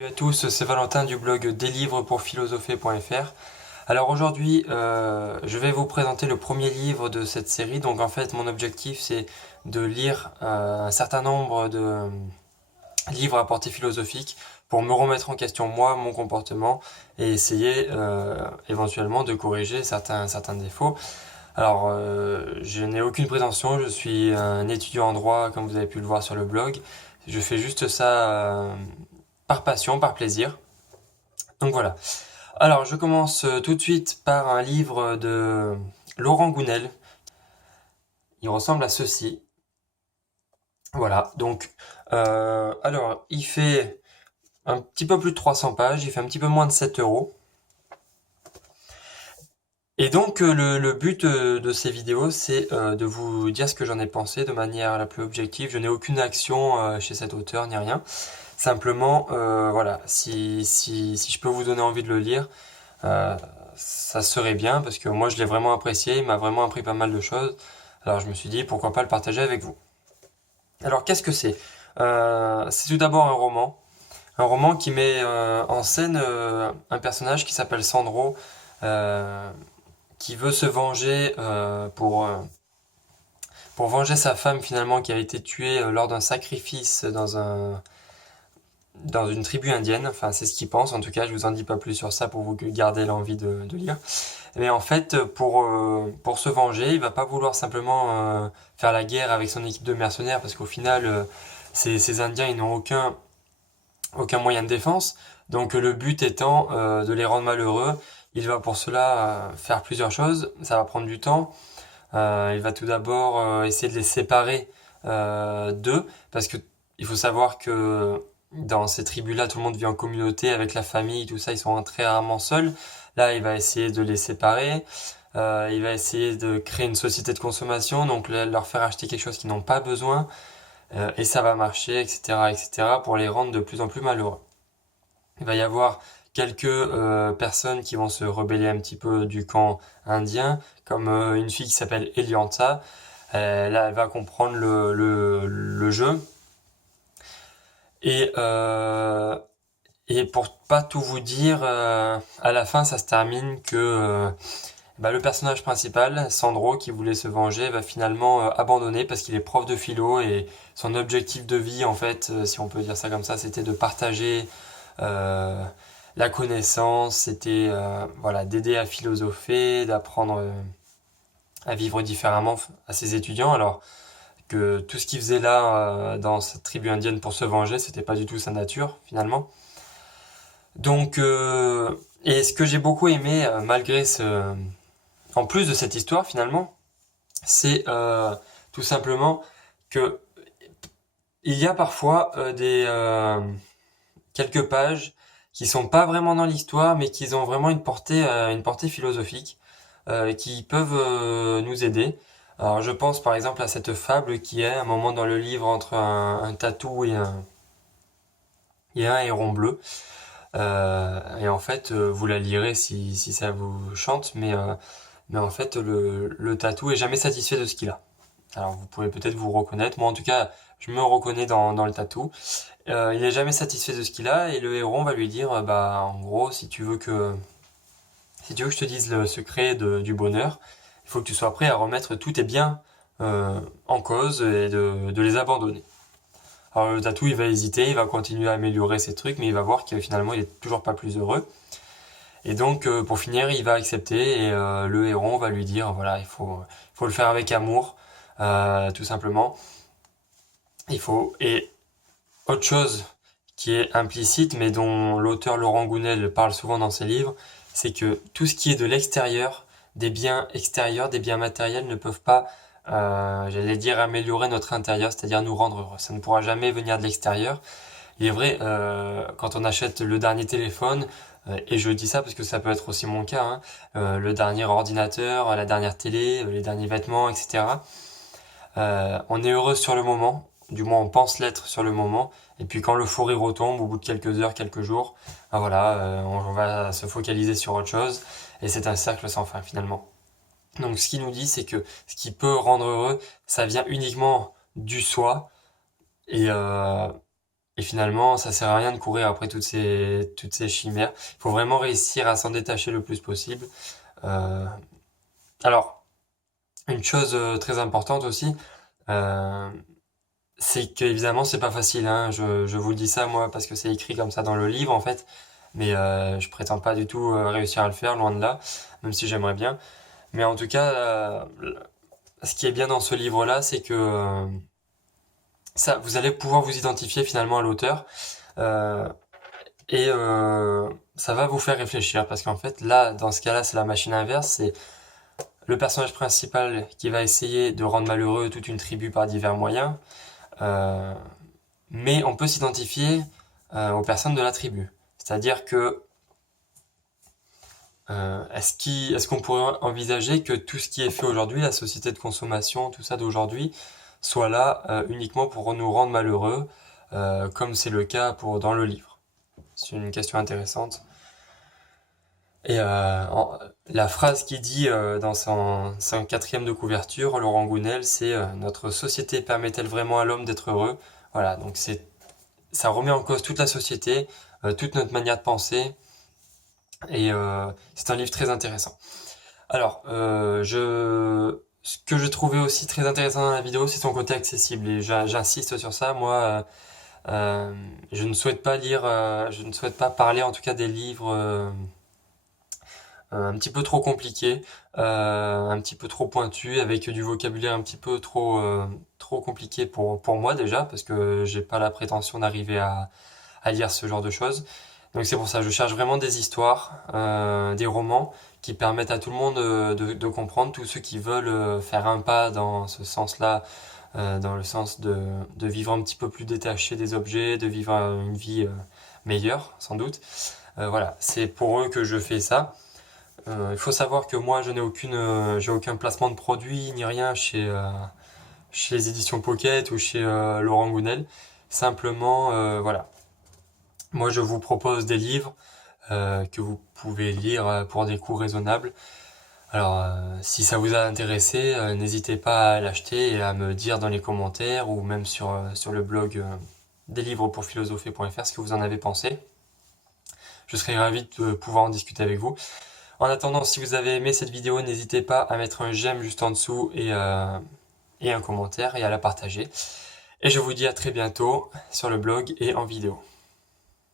Salut à tous, c'est Valentin du blog deslivrespourphilosopher.fr. Alors aujourd'hui, je vais vous présenter le premier livre de cette série. Donc en fait, mon objectif c'est de lire un certain nombre de livres à portée philosophique pour me remettre en question moi, mon comportement et essayer éventuellement de corriger certains défauts. Alors, je n'ai aucune prétention, je suis un étudiant en droit comme vous avez pu le voir sur le blog. Je fais juste ça par passion, par plaisir. Donc voilà. Alors, je commence tout de suite par un livre de Laurent Gounel. Il ressemble à ceci. Voilà. Donc, alors, il fait un petit peu plus de 300 pages. Il fait un petit peu moins de 7 euros. Et donc, le but de ces vidéos, c'est de vous dire ce que j'en ai pensé de manière la plus objective. Je n'ai aucune action chez cet auteur ni rien. Simplement, voilà, si je peux vous donner envie de le lire, Euh, ça serait bien parce que moi je l'ai vraiment apprécié, il m'a vraiment appris pas mal de choses. Alors je me suis dit pourquoi pas le partager avec vous. Alors qu'est-ce que c'est? C'est tout d'abord un roman qui met en scène un personnage qui s'appelle Sandro, euh, qui veut se venger pour venger sa femme finalement qui a été tuée lors d'un sacrifice dans une tribu indienne. Enfin c'est ce qu'il pense en tout cas. Je vous en dis pas plus sur ça pour vous garder l'envie de lire. Mais en fait, pour se venger, il va pas vouloir simplement faire la guerre avec son équipe de mercenaires, parce qu'au final, ces Indiens, ils n'ont aucun moyen de défense. Donc le but étant de les rendre malheureux. Il va pour cela faire plusieurs choses. Ça va prendre du temps. Il va tout d'abord essayer de les séparer d'eux, parce que il faut savoir que dans ces tribus-là, tout le monde vit en communauté avec la famille, tout ça, ils sont très rarement seuls. Là, il va essayer de les séparer. Il va essayer de créer une société de consommation, donc leur faire acheter quelque chose qu'ils n'ont pas besoin, et ça va marcher, etc., etc., pour les rendre de plus en plus malheureux. Il va y avoir quelques personnes qui vont se rebeller un petit peu du camp indien, comme une fille qui s'appelle Elianta. Là, elle va comprendre le jeu. Et, euh, et pour pas tout vous dire, à la fin, ça se termine que bah, le personnage principal, Sandro, qui voulait se venger, va finalement abandonner parce qu'il est prof de philo et son objectif de vie, en fait, si on peut dire ça comme ça, c'était de partager euh, la connaissance, c'était voilà, d'aider à philosopher, d'apprendre à vivre différemment à ses étudiants. Alors que tout ce qu'il faisait là dans cette tribu indienne pour se venger, c'était pas du tout sa nature finalement. Donc, et ce que j'ai beaucoup aimé, en plus de cette histoire finalement, c'est tout simplement que il y a parfois quelques pages qui sont pas vraiment dans l'histoire, mais qui ont vraiment une portée philosophique, qui peuvent nous aider. Alors, je pense par exemple à cette fable qui est un moment dans le livre entre un tatou et un héron bleu. Et en fait, vous la lirez si ça vous chante, mais en fait, le tatou est jamais satisfait de ce qu'il a. Alors, vous pouvez peut-être vous reconnaître. Moi, en tout cas, je me reconnais dans le tatou. Il est jamais satisfait de ce qu'il a et le héron va lui dire, bah, en gros, si tu veux que je te dise le secret du bonheur, il faut que tu sois prêt à remettre tous tes biens en cause et de les abandonner. Alors le tatou, il va hésiter, il va continuer à améliorer ses trucs, mais il va voir que finalement, il est toujours pas plus heureux. Et donc, pour finir, il va accepter et le héron va lui dire, voilà, il faut le faire avec amour, tout simplement. Et autre chose qui est implicite, mais dont l'auteur Laurent Gounel parle souvent dans ses livres, c'est que tout ce qui est de l'extérieur, des biens extérieurs, des biens matériels ne peuvent pas, j'allais dire, améliorer notre intérieur, c'est-à-dire nous rendre heureux. Ça ne pourra jamais venir de l'extérieur. Il est vrai, quand on achète le dernier téléphone, et je dis ça parce que ça peut être aussi mon cas, hein, le dernier ordinateur, la dernière télé, les derniers vêtements, etc. On est heureux sur le moment, du moins on pense l'être sur le moment, et puis quand le fou rire retombe, au bout de quelques heures, quelques jours, ben voilà, on va se focaliser sur autre chose, et c'est un cercle sans fin finalement. Donc ce qu'il nous dit, c'est que ce qui peut rendre heureux, ça vient uniquement du soi, et, euh, Et finalement, ça sert à rien de courir après toutes ces chimères. Il faut vraiment réussir à s'en détacher le plus possible. Euh, alors, une chose très importante aussi, euh, c'est qu'évidemment, c'est pas facile, hein. Je vous le dis ça, moi, parce que c'est écrit comme ça dans le livre, en fait. Mais je prétends pas du tout réussir à le faire, loin de là, même si j'aimerais bien. Mais en tout cas, ce qui est bien dans ce livre-là, c'est que ça, vous allez pouvoir vous identifier finalement à l'auteur. Euh, ça va vous faire réfléchir parce qu'en fait là dans ce cas-là c'est la machine inverse, c'est le personnage principal qui va essayer de rendre malheureux toute une tribu par divers moyens, euh, mais on peut s'identifier aux personnes de la tribu, c'est-à-dire que est-ce qu'on pourrait envisager que tout ce qui est fait aujourd'hui, la société de consommation, tout ça d'aujourd'hui, soit là uniquement pour nous rendre malheureux, comme c'est le cas dans le livre? C'est une question intéressante. Et la phrase qu'il dit dans son quatrième de couverture, Laurent Gounel, c'est notre société permet-elle vraiment à l'homme d'être heureux? Voilà, donc ça remet en cause toute la société, toute notre manière de penser, et c'est un livre très intéressant. Alors, ce que je trouvais aussi très intéressant dans la vidéo, c'est son côté accessible, et j'insiste sur ça. Moi, je ne souhaite pas je ne souhaite pas parler en tout cas des livres un petit peu trop compliqué, un petit peu trop pointu, avec du vocabulaire un petit peu trop compliqué pour moi déjà, parce que j'ai pas la prétention d'arriver à lire ce genre de choses. Donc c'est pour ça, je cherche vraiment des histoires, des romans qui permettent à tout le monde de comprendre, tous ceux qui veulent faire un pas dans ce sens-là, dans le sens de vivre un petit peu plus détaché des objets, de vivre une vie meilleure, sans doute. Voilà, c'est pour eux que je fais ça. Il faut savoir que moi, j'ai aucun placement de produit ni rien chez les éditions Pocket ou chez Laurent Gounel. Simplement, voilà. Moi, je vous propose des livres que vous pouvez lire pour des coûts raisonnables. Alors, si ça vous a intéressé, n'hésitez pas à l'acheter et à me dire dans les commentaires ou même sur le blog deslivrespourphilosopher.fr ce que vous en avez pensé. Je serais ravi de pouvoir en discuter avec vous. En attendant, si vous avez aimé cette vidéo, n'hésitez pas à mettre un j'aime juste en dessous et un commentaire et à la partager. Et je vous dis à très bientôt sur le blog et en vidéo.